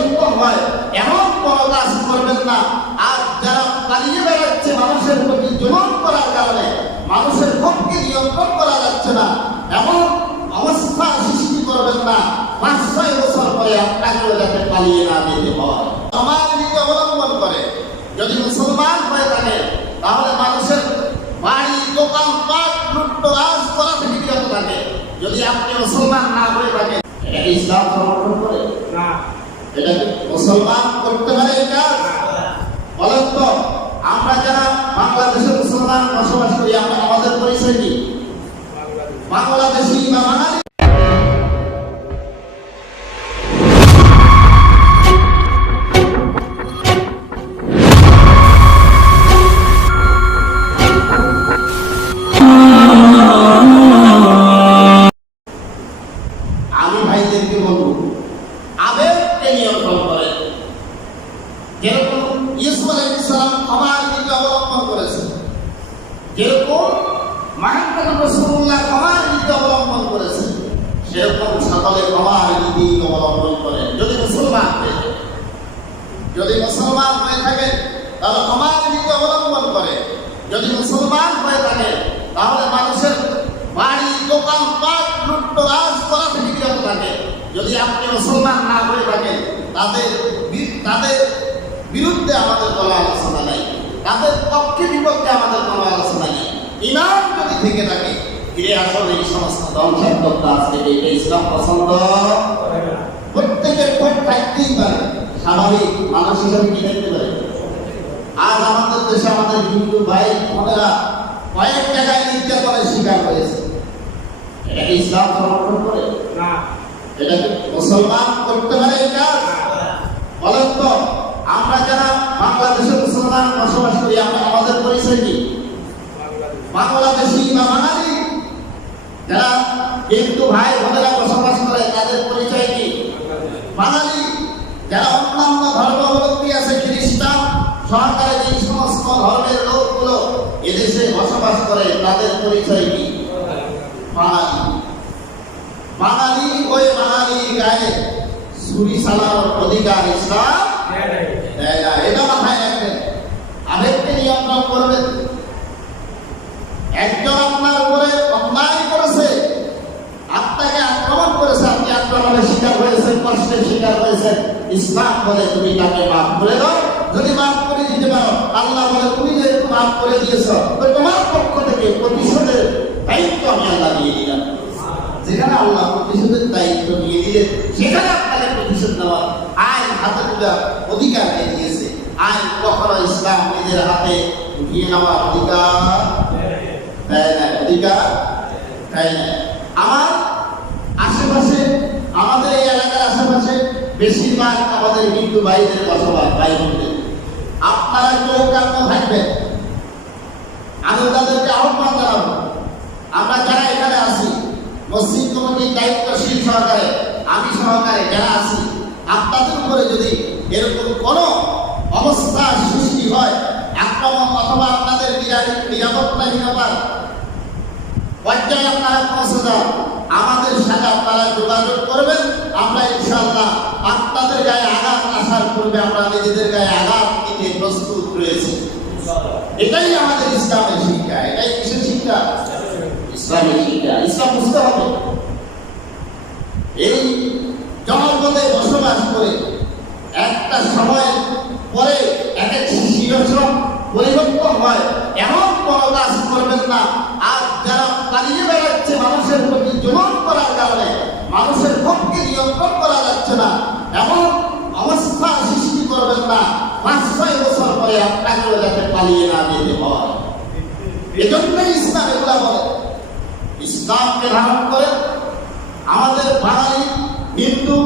বিরক্ত হয়, এমন কোনো কাজ করবেন না। আর যারা পালিয়ে বেড়াচ্ছে, মানুষের প্রতি জুলুম করার কারণে, মানুষের পক্ষে নিয়ন্ত্রণ করা যাচ্ছে না। এমন অবস্থা সৃষ্টি করবেন না। পাঁচ ছয় বছর পরে আপনাকেও যাতে পালিয়ে না যেতে হয়। সমাজ নীতি অবলম্বন করে। যদি মুসলমান হয়ে থাকে, তাহলে মানুষের বাড়ি, দোকান পাট লুট্টরাজ করা থেকে বিরত থাকে। যদি আপনি মুসলমান না হয়ে থাকেন, এটা ইসলাম সমর্থন করে? না। এটা মুসলমান করতে পারে এই কাজ। বলেন তো, আমরা যারা বাংলাদেশের মুসলমান বসবাস করি, আমরা আমাদের পরিচয় কি? বাংলাদেশ বাংলাদেশি বা বাঙালি? সেরকম সকলে ক্ষমার নীতি অবলম্বন করে যদি মুসলমান। যদি মুসলমান হয়ে থাকে, তাহলে ক্ষমার নীতি অবলম্বন করে। যদি মুসলমান হয়ে থাকে, তাহলে মানুষের বাড়ি দোকান, পাট লুট্টরাজ করা থেকে বিরত থাকে। যদি আপনি মুসলমান না হয়ে থাকেন তাদের তাদের বিরুদ্ধে আমাদের কোনো আলোচনা নাই। তাদের পক্ষে বিপক্ষে আমাদের কোনো আলোচনা নেই। ইমান যদি থেকে থাকে ফিরে আসলে এই সমস্ত ধ্বংসাত্মক কাজ থেকে এটা ইসলাম পছন্দ প্রত্যেকের ভোট থাকতেই পারে স্বাভাবিক মানুষ হিসাবে কি দেখতে পারে? আজ আমাদের দেশে আমাদের হিন্দু ভাই বোনেরা কয়েক জায়গায় নির্যাতনের শিকার হয়েছে। এটা কি ইসলাম সমর্থন করে? না। এটা মুসলমান করতে পারে এই কাজ? বলেন তো আমরা যারা বাংলাদেশে মুসলমান বসবাস করি আমরা আমাদের পরিচয় কি বাংলাদেশ বাংলাদেশি বা বাঙালি যারা হিন্দু ভাই বোনেরা বসবাস করে, তাদের পরিচয় কি? বাঙালি, যারা অন্যান্য ধর্মাবলম্বী আছে, খ্রিস্টান সহকারে যে সমস্ত ধর্মের লোকগুলো এদেশে বসবাস করে, তাদের পরিচয় কি? বাঙালি। বাঙালি ওই বাঙালির গায়ে ছুরি চালানোর অধিকার ইসলাম এটা মাথায় রাখবেন। আবেগকে নিয়ন্ত্রণ করবেন একজন আপনার উপরে অন্যায় করেছে আপনাকে আক্রমণ করেছে আপনি আক্রমণের হয়েছেন কষ্টের শিকার হয়েছেন ইসলাম বলে তুমি তাকে মাফ করে দাও, যদি মাফ করে দিতে পারো, আল্লাহ বলে তুমি যে মাফ করে দিয়েছ তোমার পক্ষ থেকে প্রতিশোধের দায়িত্ব আমি আল্লাহ দিয়ে দিলাম। যেখানে আল্লাহ প্রতিশোধের দায়িত্ব দিয়ে দিলেন, সেখানে আপনাকে প্রতিশোধ নেওয়ার আইন হাতে তোলার অধিকার দিয়ে দিয়েছে। আইন কখনো ইসলাম নিজের হাতে উঠিয়ে নেওয়ার অধিকার দেয় না, অধিকার দেয় না। আমার আশেপাশে আমাদের এই এলাকার আশেপাশে বেশিরভাগ আমাদের হিন্দু ভাইদের বসবাস ভাই বোনদের। আপনারা চৌকান্ন থাকবেন আমি তাদেরকে আহ্বান জানাব। আমরা যারা এখানে আছি, মসজিদ কমিটির দায়িত্বশীল সহকারে, আমি সহকারে যারা আছি, আপনাদের উপরে যদি এরকম কোনো অবস্থা সৃষ্টি হয়, আক্রমণ অথবা আপনাদের নিরা- নিরাপত্তাহীনতার পর্যায়ে আপনারা পৌঁছে যান। আমাদের সাথে আপনারা যোগাযোগ করবেন। আমরা ইনশাআল্লাহ আপনাদের গায়ে আঘাত আসার পূর্বে আমরা নিজেদের গায়ে আঘাত দিতে প্রস্তুত রয়েছি। এটাই আমাদের ইসলামের শিক্ষা, এটাই কিসের শিক্ষা? ইসলামের শিক্ষা। ইসলাম বুঝতে হবে। এই জনপদে বসবাস করে একটা সময় পরে এক এক সিচুয়েশন পরিবর্তন হয়। এমন কোনো কাজ করবেন না। আর যারা পালিয়ে বেড়াচ্ছে মানুষের প্রতি জুলুম করার কারণে মানুষের যাচ্ছে না। এমন অবস্থা সৃষ্টি করবেন না। পাঁচ, ছয় বছর পরে আপনাকেও যাতে পালিয়ে না দিতে হয়। এজন্যই ইসলাম এগুলা বলে। ইসলামকে ধারণ করে আমাদের বাঙালি হিন্দু